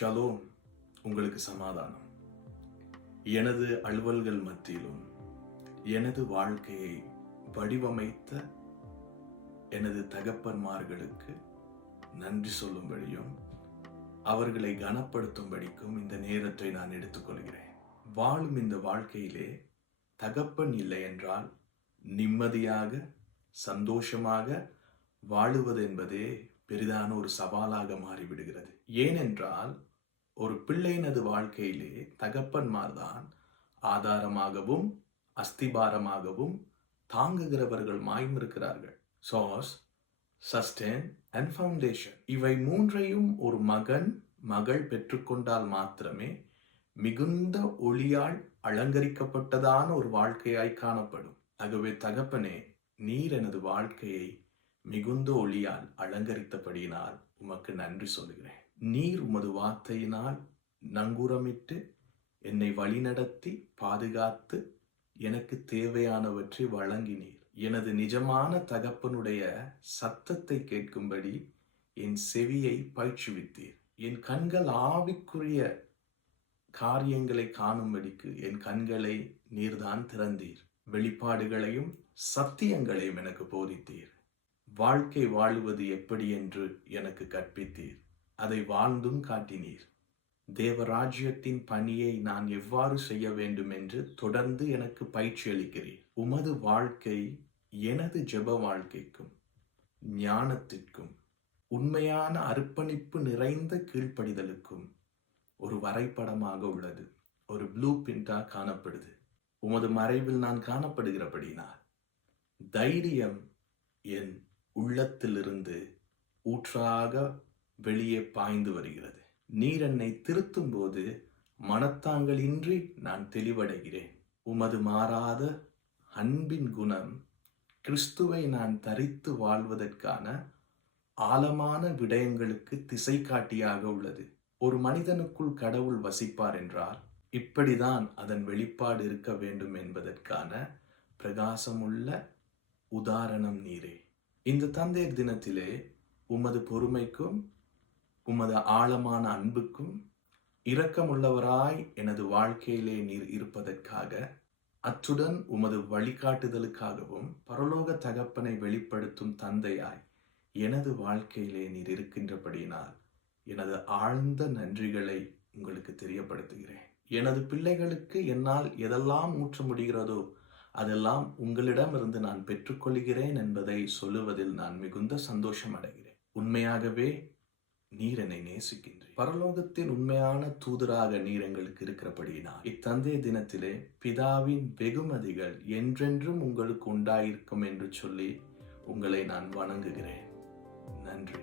Shalom உங்களுக்கு சமாதானம். எனது அலுவல்கள் மத்தியிலும் எனது வாழ்க்கையை வடிவமைத்த எனது தகப்பன்மார்களுக்கு நன்றி சொல்லும்படியும் அவர்களை கனப்படுத்தும்படிக்கும் இந்த நேரத்தை நான் எடுத்துக்கொள்கிறேன். வாழும் இந்த வாழ்க்கையிலே தகப்பன் இல்லை என்றால் நிம்மதியாக சந்தோஷமாக வாழுவது என்பதே பெரிதான ஒரு சவாலாக மாறிவிடுகிறது. ஏனென்றால் ஒரு பிள்ளையினது வாழ்க்கையிலே தகப்பன்மார்தான் ஆதாரமாகவும் அஸ்திபாரமாகவும் தாங்குகிறவர்கள் மாய்மிருக்கிறார்கள் சாஸ் சஸ்டெயின் அண்ட் ஃபவுண்டேஷன் இவை மூன்றையும் ஒரு மகன் மகள் பெற்றுக்கொண்டால் மாத்திரமே மிகுந்த ஒளியால் அலங்கரிக்கப்பட்டதான ஒரு வாழ்க்கையாய் காணப்படும். ஆகவே தகப்பனே நீர் எனது வாழ்க்கையை மிகுந்த ஒளியால் அலங்கரித்தபடியினால் உமக்கு நன்றி சொல்லுகிறேன். நீர் உமது வார்த்தையினால் நங்கூரமிட்டு என்னை வழிநடத்தி பாதுகாத்து எனக்கு தேவையானவற்றை வழங்கினீர். எனது நிஜமான தகப்பனுடைய சத்தத்தை கேட்கும்படி என் செவியை பயிற்றுவித்தீர். என் கண்கள் ஆவிக்குரிய காரியங்களை காணும்படிக்கு என் கண்களை நீர்தான் திறந்தீர். வெளிப்பாடுகளையும் சத்தியங்களையும் எனக்கு போதித்தீர். வாழ்க்கை வாழுவது எப்படி என்று எனக்கு கற்பித்தீர். அதை வாழ்ந்தும் காட்டினீர். தேவராஜ்யத்தின் பணியை நான் எவ்வாறு செய்ய வேண்டும் என்று தொடர்ந்து எனக்கு பயிற்சி அளிக்கிறீர். உமது வாழ்க்கை எனது ஜெப வாழ்க்கைக்கும் ஞானத்திற்கும் உண்மையான அர்ப்பணிப்பு நிறைந்த கீழ்ப்படிதலுக்கும் ஒரு வரைபடமாக உள்ளது. ஒரு ப்ளூ பிரிண்டாக காணப்படுது. உமது மறைவில் நான் காணப்படுகிறபடினால் தைரியம் என் உள்ளத்திலிருந்து ஊற்றாக வெளியே பாய்ந்து வருகிறது. நீர் என்னை திருத்தும் போது மனத்தாங்களின்றி நான் தெளிவடைகிறேன். உமது மாறாத அன்பின் குணம் கிறிஸ்துவை நான் தரித்து வாழ்வதற்கான ஆழமான விடயங்களுக்கு திசை காட்டியாக உள்ளது. ஒரு மனிதனுக்குள் கடவுள் வசிப்பார் என்றால் இப்படிதான் அதன் வெளிப்பாடு இருக்க வேண்டும் என்பதற்கான பிரகாசமுள்ள உதாரணம் நீரே. இந்த தந்தையர் தினத்திலே உமது பொறுமைக்கும் உமது ஆழமான அன்புக்கும் இரக்கமுள்ளவராய் எனது வாழ்க்கையிலே நீர் இருப்பதற்காக அத்துடன் உமது வழிகாட்டுதலுக்காகவும் பரலோக தகப்பனை வெளிப்படுத்தும் தந்தையாய் எனது வாழ்க்கையிலே நீர் இருக்கின்றபடியினால் எனது ஆழ்ந்த நன்றிகளை உங்களுக்கு தெரியப்படுத்துகிறேன். எனது பிள்ளைகளுக்கு என்னால் எதெல்லாம் ஊற்ற முடிகிறதோ அதெல்லாம் உங்களிடமிருந்து நான் பெற்றுக்கொள்கிறேன் என்பதை சொல்லுவதில் நான் மிகுந்த சந்தோஷம் அடைகிறேன் உண்மையாகவே நீர் என்னை நேசிக்கின்றேன் பரலோகத்தின் உண்மையான தூதராக நீர் எங்களுக்கு இருக்கிறபடியினால் இத்தந்தைய தினத்திலே பிதாவின் வெகுமதிகள் என்றென்றும் உங்களுக்கு உண்டாயிருக்கும் என்று சொல்லி உங்களை நான் வணங்குகிறேன். நன்றி.